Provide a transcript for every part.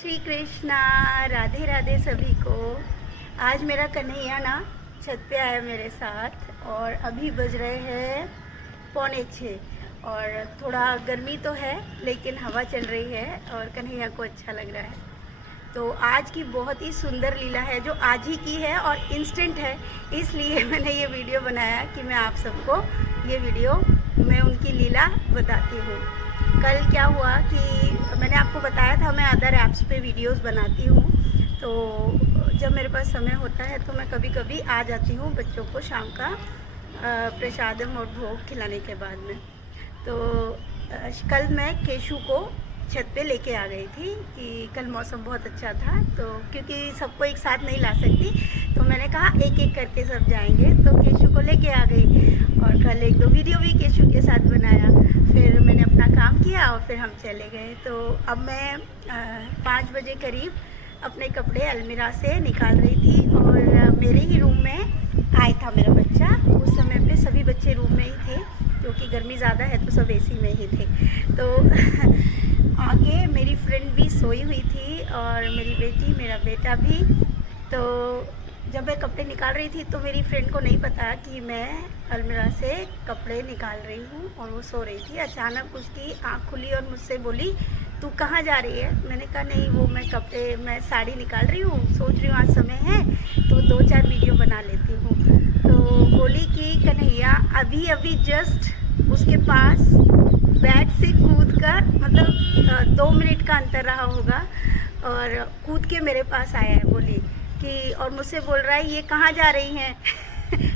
श्री कृष्णा, राधे राधे सभी को। आज मेरा कन्हैया ना छत पे आया मेरे साथ और अभी बज रहे हैं 5:45 और थोड़ा गर्मी तो है लेकिन हवा चल रही है और कन्हैया को अच्छा लग रहा है। तो आज की बहुत ही सुंदर लीला है जो आज ही की है और इंस्टेंट है, इसलिए मैंने ये वीडियो बनाया कि मैं आप सबको ये वीडियो मैं उनकी लीला बताती हूँ। कल क्या हुआ कि मैंने आपको बताया था मैं अदर ऐप्स पे वीडियोस बनाती हूँ, तो जब मेरे पास समय होता है तो मैं कभी कभी आ जाती हूँ बच्चों को शाम का प्रसादम और भोग खिलाने के बाद में। तो कल मैं केशु को छत पे लेके आ गई थी कि कल मौसम बहुत अच्छा था, तो क्योंकि सबको एक साथ नहीं ला सकती तो मैंने कहा एक एक करके सब जाएंगे, तो केशु को लेके आ गई और कल एक दो वीडियो भी केशु के साथ बनाया। फिर मैंने अपना काम किया और फिर हम चले गए। तो अब मैं 5 बजे करीब अपने कपड़े अलमीरा से निकाल रही थी और मेरे ही रूम में आया था मेरा बच्चा। उस समय पे सभी बच्चे रूम में ही थे क्योंकि गर्मी ज़्यादा है तो सब एसी में ही थे। तो आगे मेरी फ्रेंड भी सोई हुई थी और मेरी बेटी मेरा बेटा भी। तो जब मैं कपड़े निकाल रही थी तो मेरी फ्रेंड को नहीं पता कि मैं अलमीरा से कपड़े निकाल रही हूँ और वो सो रही थी। अचानक उसकी आँख खुली और मुझसे बोली तू कहाँ जा रही है? मैंने कहा नहीं वो मैं साड़ी निकाल रही हूँ, सोच रही हूँ आज समय है तो 2-4 वीडियो बना लेती हूँ। तो बोली कि कन्हैया अभी अभी जस्ट उसके पास बेड से कूद कर मतलब 2 मिनट का अंतर रहा होगा और कूद के मेरे पास आया है। बोली कि और मुझसे बोल रहा है ये कहाँ जा रही हैं?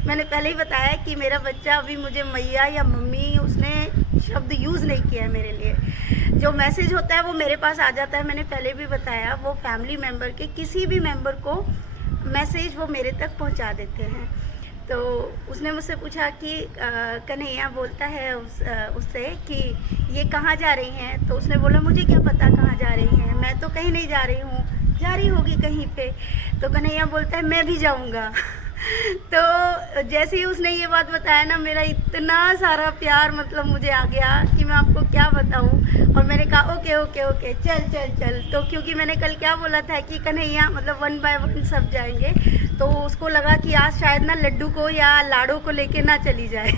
मैंने पहले ही बताया कि मेरा बच्चा अभी मुझे मैया या मम्मी उसने शब्द यूज़ नहीं किया है मेरे लिए। जो मैसेज होता है वो मेरे पास आ जाता है। मैंने पहले भी बताया वो फैमिली मेम्बर के किसी भी मेम्बर को मैसेज वो मेरे तक पहुंचा देते हैं। तो उसने मुझसे पूछा कि कन्हैया बोलता है उससे कि ये कहाँ जा रही हैं? तो उसने बोला मुझे क्या पता कहाँ जा रही हैं, मैं तो कहीं नहीं जा रही हूँ, जा रही होगी कहीं पे। तो कन्हैया बोलता है मैं भी जाऊँगा। तो जैसे ही उसने ये बात बताया ना मेरा इतना सारा प्यार मतलब मुझे आ गया कि मैं आपको क्या बताऊं। और मैंने कहा ओके ओके ओके चल चल चल। तो क्योंकि मैंने कल क्या बोला था कि कन्हैया मतलब 1 बाय 1 सब जाएंगे, तो उसको लगा कि आज शायद ना लड्डू को या लाड़ू को लेके ना चली जाए।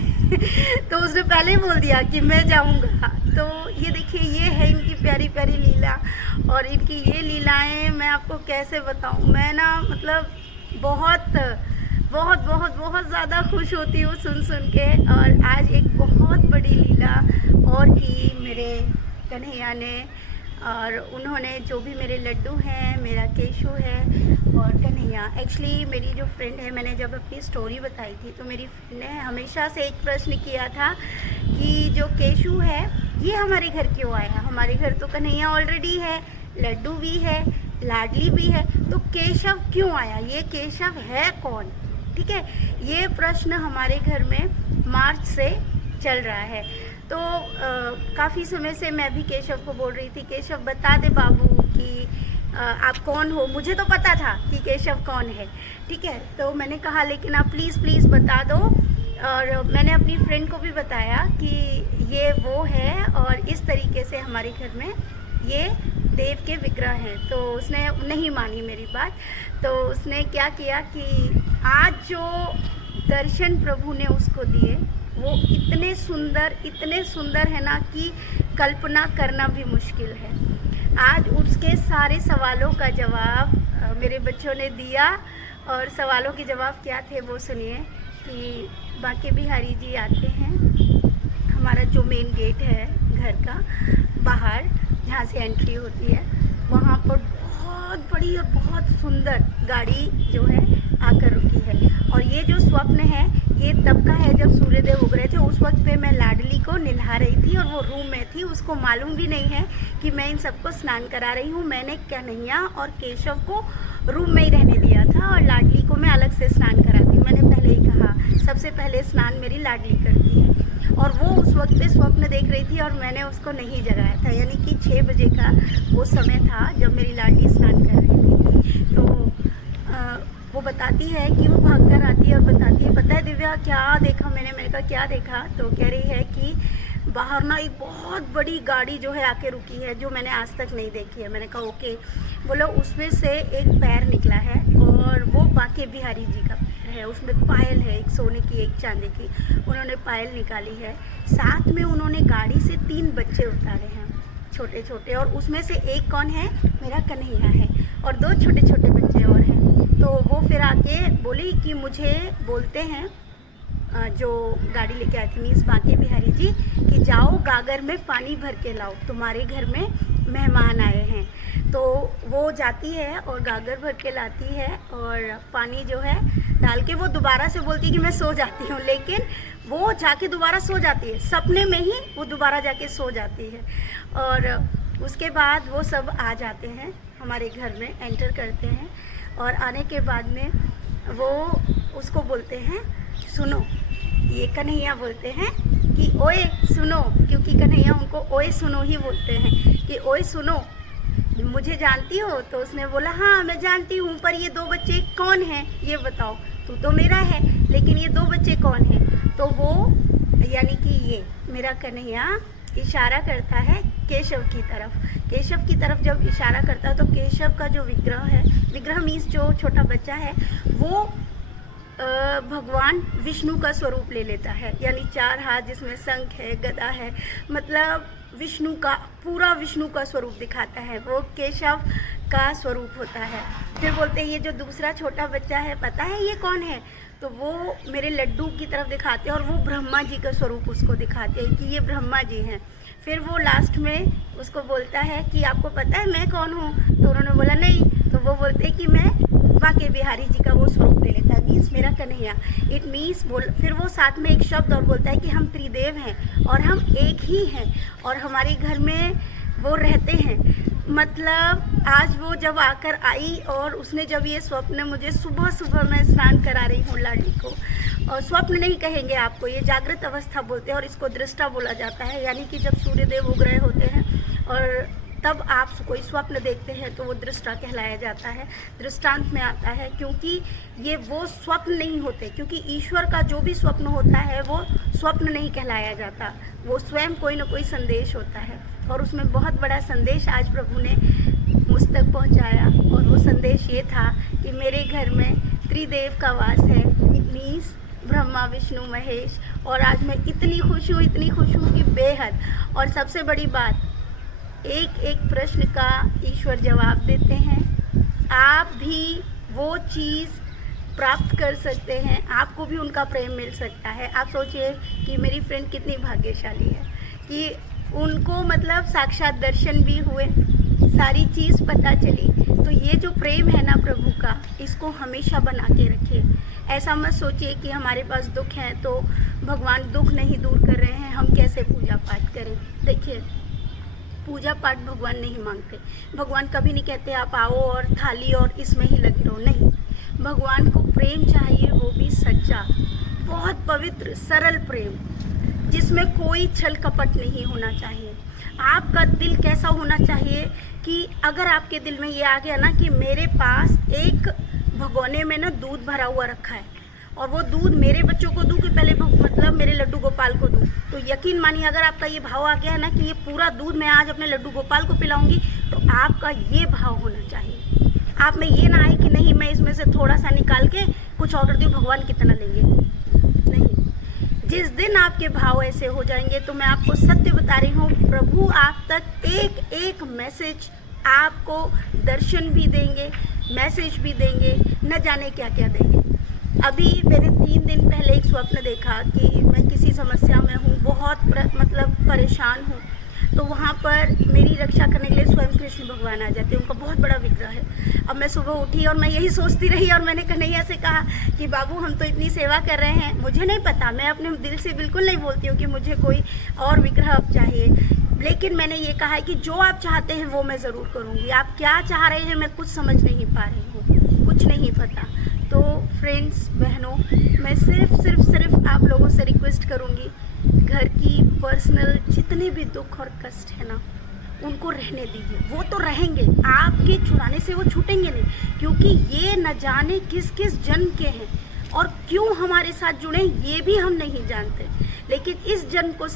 तो उसने पहले ही बोल दिया कि मैं जाऊंगा। तो ये देखिए ये है इनकी प्यारी प्यारी लीला और इनकी ये लीलाएं मैं आपको कैसे बताऊं। मैं ना मतलब बहुत बहुत बहुत बहुत ज़्यादा खुश होती हूँ सुन के। और आज एक बहुत बड़ी लीला और की मेरे कन्हैया ने, और उन्होंने जो भी मेरे लड्डू हैं, मेरा केशु है और कन्हैया। एक्चुअली मेरी जो फ्रेंड है, मैंने जब अपनी स्टोरी बताई थी तो मेरी फ्रेंड ने हमेशा से एक प्रश्न किया था कि जो केशु है ये हमारे घर क्यों आया? हमारे घर तो कन्हैया ऑलरेडी है, लड्डू भी है, लाडली भी है, तो केशव क्यों आया? ये केशव है कौन? ठीक है, ये प्रश्न हमारे घर में मार्च से चल रहा है। तो काफ़ी समय से मैं भी केशव को बोल रही थी केशव बता दे बाबू कि आप कौन हो। मुझे तो पता था कि केशव कौन है, ठीक है। तो मैंने कहा लेकिन आप प्लीज़ प्लीज़ बता दो। और मैंने अपनी फ्रेंड को भी बताया कि ये वो है और इस तरीके से हमारे घर में ये देव के विग्रह हैं। तो उसने नहीं मानी मेरी बात। तो उसने क्या किया कि आज जो दर्शन प्रभु ने उसको दिए वो इतने सुंदर है ना कि कल्पना करना भी मुश्किल है। आज उसके सारे सवालों का जवाब मेरे बच्चों ने दिया। और सवालों के जवाब क्या थे वो सुनिए कि बांके बिहारी जी आते हैं, हमारा जो मेन गेट है घर का बाहर जहाँ से एंट्री होती है वहाँ पर बहुत बड़ी और बहुत सुंदर गाड़ी जो है आकर रुकी है। और ये जो स्वप्न है ये तब का है जब सूर्यदेव उग रहे थे। उस वक्त पे मैं लाडली को नहला रही थी और वो रूम में थी, उसको मालूम भी नहीं है कि मैं इन सबको स्नान करा रही हूँ। मैंने कन्हैया और केशव को रूम में ही रहने दिया था और लाडली को मैं अलग से स्नान कराती। मैंने पहले ही कहा सबसे पहले स्नान मेरी लाडली करती है। और वो उस वक्त पे स्वप्न देख रही थी और मैंने उसको नहीं जगाया था, यानी कि 6 बजे का वो समय था जब मेरी लाडली स्नान कर रही थी। तो वो बताती है कि वो भागकर आती है और बताती है पता है दिव्या क्या देखा मैंने? मैंने कहा क्या देखा? तो कह रही है कि बाहर ना एक बहुत बड़ी गाड़ी जो है आके रुकी है, जो मैंने आज तक नहीं देखी है। मैंने कहा ओके, बोलो उसमें से एक पैर निकला है और वो बांके बिहारी जी का पैर है। उसमें पायल है, एक सोने की एक चांदी की, उन्होंने पायल निकाली है। साथ में उन्होंने गाड़ी से 3 बच्चे उतारे हैं छोटे छोटे, और उसमें से एक कौन है, मेरा कन्हैया है, और 2 छोटे छोटे बच्चे और हैं। तो वो फिर आके बोली कि मुझे बोलते हैं जो गाड़ी लेके आई थी मीन्स बांके बिहारी जी, कि जाओ गागर में पानी भर के लाओ, तुम्हारे घर में मेहमान आए हैं। तो वो जाती है और गागर भर के लाती है और पानी जो है डाल के वो दोबारा से बोलती है कि मैं सो जाती हूँ, लेकिन वो जाके दोबारा सो जाती है, सपने में ही वो दोबारा जाके सो जाती है। और उसके बाद वो सब आ जाते हैं हमारे घर में, एंटर करते हैं, और आने के बाद में वो उसको बोलते हैं सुनो, ये कन्हैया बोलते हैं कि ओए सुनो, क्योंकि कन्हैया उनको ओए सुनो ही बोलते हैं कि ओए सुनो, मुझे जानती हो? तो उसने बोला हाँ मैं जानती हूँ, पर ये 2 बच्चे कौन हैं ये बताओ, तू तो मेरा है लेकिन ये 2 बच्चे कौन हैं? तो वो यानी कि ये मेरा कन्हैया इशारा करता है केशव की तरफ। केशव की तरफ जब इशारा करता है तो केशव का जो विग्रह है, विग्रह मीन्स जो छोटा बच्चा है, वो भगवान विष्णु का स्वरूप ले लेता है, यानी 4 हाथ जिसमें शंख है, गदा है, मतलब विष्णु का, पूरा विष्णु का स्वरूप दिखाता है, वो केशव का स्वरूप होता है। फिर बोलते हैं ये जो दूसरा छोटा बच्चा है पता है ये कौन है? तो वो मेरे लड्डू की तरफ दिखाते हैं और वो ब्रह्मा जी का स्वरूप उसको दिखाते हैं कि ये ब्रह्मा जी हैं। फिर वो लास्ट में उसको बोलता है कि आपको पता है मैं कौन हूँ? तो उन्होंने बोला नहीं, तो वो बोलते हैं कि मैं बांके बिहारी जी का वो स्वरूप ले लेता है, मीन्स मेरा कन्हैया। इट मीन्स फिर वो साथ में एक शब्द और बोलता है कि हम त्रिदेव हैं और हम एक ही हैं और हमारे घर में वो रहते हैं। मतलब आज वो जब आकर आई और उसने जब ये स्वप्न, मुझे सुबह सुबह मैं स्नान करा रही हूँ लाडी को, और स्वप्न नहीं कहेंगे आपको, ये जागृत अवस्था बोलते हैं और इसको दृष्टा बोला जाता है, यानी कि जब सूर्यदेव उग रहे होते हैं और तब आप कोई स्वप्न देखते हैं तो वो दृष्टा कहलाया जाता है, दृष्टांत में आता है, क्योंकि ये वो स्वप्न नहीं होते, क्योंकि ईश्वर का जो भी स्वप्न होता है वो स्वप्न नहीं कहलाया जाता, वो स्वयं कोई ना कोई संदेश होता है। और उसमें बहुत बड़ा संदेश आज प्रभु ने मुझ तक पहुँचाया, और वो संदेश ये था कि मेरे घर में त्रिदेव का वास है, मीन्स ब्रह्मा विष्णु महेश। और आज मैं इतनी खुश हूँ कि बेहद। और सबसे बड़ी बात, एक एक प्रश्न का ईश्वर जवाब देते हैं, आप भी वो चीज़ प्राप्त कर सकते हैं, आपको भी उनका प्रेम मिल सकता है। आप सोचिए कि मेरी फ्रेंड कितनी भाग्यशाली है कि उनको मतलब साक्षात दर्शन भी हुए, सारी चीज़ पता चली। तो ये जो प्रेम है ना प्रभु का, इसको हमेशा बना के रखिए। ऐसा मत सोचिए कि हमारे पास दुख है तो भगवान दुख नहीं दूर कर रहे हैं, हम कैसे पूजा पाठ करें। देखिए, पूजा पाठ भगवान नहीं मांगते, भगवान कभी नहीं कहते आप आओ और थाली और इसमें ही लगे रहो, नहीं। भगवान को प्रेम चाहिए, वो भी सच्चा, बहुत पवित्र सरल प्रेम, जिसमें कोई छल कपट नहीं होना चाहिए। आपका दिल कैसा होना चाहिए कि अगर आपके दिल में ये आ गया ना कि मेरे पास एक भगोने में ना दूध भरा हुआ रखा है और वो दूध मेरे बच्चों को दूँ कि पहले मतलब मेरे लड्डू गोपाल को दूँ, तो यकीन मानिए अगर आपका ये भाव आ गया है ना कि ये पूरा दूध मैं आज अपने लड्डू गोपाल को पिलाऊंगी, तो आपका ये भाव होना चाहिए। आप में ये ना आए कि नहीं मैं इसमें से थोड़ा सा निकाल के कुछ ऑर्डर दूँ, भगवान कितना लेंगे, नहीं। जिस दिन आपके भाव ऐसे हो जाएंगे तो मैं आपको सत्य बता रही हूँ, प्रभु आप तक एक एक मैसेज, आपको दर्शन भी देंगे, मैसेज भी देंगे, न जाने क्या क्या देंगे। अभी मैंने 3 दिन पहले एक स्वप्न देखा कि मैं किसी समस्या में हूँ, बहुत मतलब परेशान हूँ, तो वहाँ पर मेरी रक्षा करने के लिए स्वयं कृष्ण भगवान आ जाते हैं, उनका बहुत बड़ा विग्रह है। अब मैं सुबह उठी और मैं यही सोचती रही और मैंने कन्हैया से कहा कि बाबू हम तो इतनी सेवा कर रहे हैं, मुझे नहीं पता, मैं अपने दिल से बिल्कुल नहीं बोलती हूँ कि मुझे कोई और विग्रह अब चाहिए, लेकिन मैंने ये कहा है कि जो आप चाहते हैं वो मैं ज़रूर करूँगी। आप क्या चाह रहे हैं मैं कुछ समझ नहीं पा रही हूँ, कुछ नहीं पता। तो फ्रेंड्स, बहनों, मैं सिर्फ आप लोगों से रिक्वेस्ट करूँगी, घर की पर्सनल जितने भी दुख और कष्ट है ना, उनको रहने दीजिए, वो तो रहेंगे, आपके छुड़ाने से वो छूटेंगे नहीं, क्योंकि ये न जाने किस किस जन्म के हैं और क्यों हमारे साथ जुड़े ये भी हम नहीं जानते, लेकिन इस जन्म को